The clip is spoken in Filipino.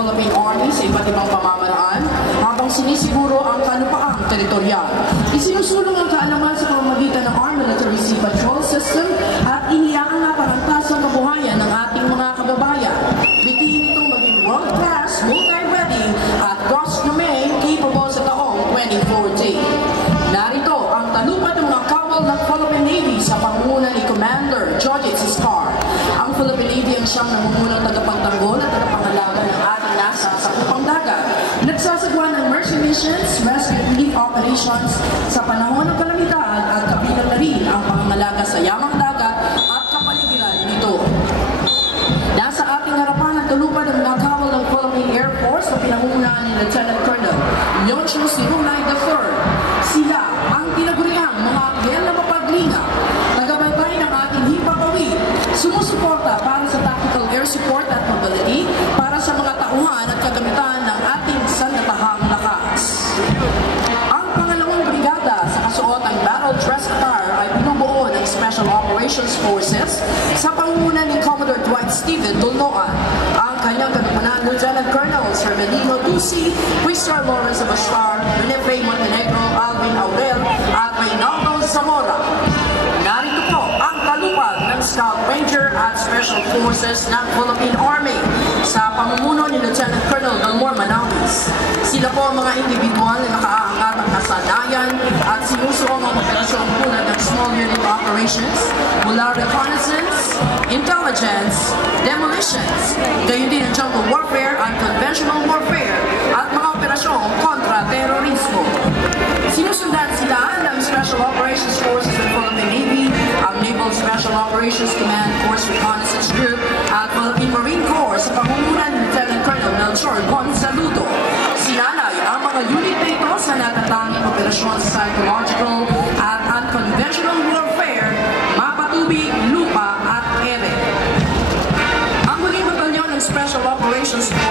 Philippine Army sa iba't ibang pamamaraan habang sinisiguro ang kalupaang teritorial. Isinusulong ang kaalaman sa pamamagitan ng Armed Military Sea Patrol System at iniyaang naparantas ang kabuhayan ng ating mga kababayan. Bitiin itong maging world-class, multi-ready at Gulf-Domain capable sa taong 2014. Narito ang talupad ng mga kawal ng Philippine Navy sa pangunguna ni Commander Jojit Siscar. Ang Philippine Navy ang siyang namumunang tagapagtanggol at tagapangalaga ng ating nasa sakupang dagat. Nagsasagwa ng mercy missions, rescue and relief operations sa panahon ng kalamidad at kabilang na rin ang pangangalaga sa yamang dagat at kapaligiran nito. Nasa ating harapan ang tulupad ng mga kawal ng Philippine Air Force na pinangungunahan ni Lieutenant Colonel Leoncio Sirulay III. Sila ang tinaguriang mga agyel na mapaglinga, tagabantay ng ating himpapawid, sumusuporta para sa tactical air support at mobility para sa mga tauhan at kagamitan ng ating sandatahang lakas. Ang pangalawang brigada sa kasuotang battle dress attire ay binubuo ng Special Operations Forces sa pangunguna ni Commodore Dwight Steven Dulnoan. Ang kanyang kanupunan, Lieutenant Colonel Sermelino Tusi, Quistar Lawrence Abastar, Renefe Montenegro, Alvin Aurel, at Reynaldo Zamora. Narito po ang talupad ng Scout Ranger at Special Forces ng Philippine Army sa pamumuno ni Lieutenant Colonel Belmore Manawis. Sila po ang mga individual na nakaaangat ang kasanayan at sinusuong ang operasyon tulad ng Small Unit Operations mula reconnaissance, intelligence, demolitions, gayon din ang jungle warfare at conventional warfare at mga operasyong kontra-terorismo. Sinusundan sila ng Special Operations Forces ng Philippine Navy, ang Naval Special Operations Command Force Reconnaissance Group at Philippine Marine Corps sa pangunguna ni Lieutenant Colonel Melchor Gonzaludo. Sinalay ang mga unit na ito sa natatanging operasyon sa psychological at unconventional warfare, mapatubig, lupa at ere. Ang huling batalyon ng Special Operations Force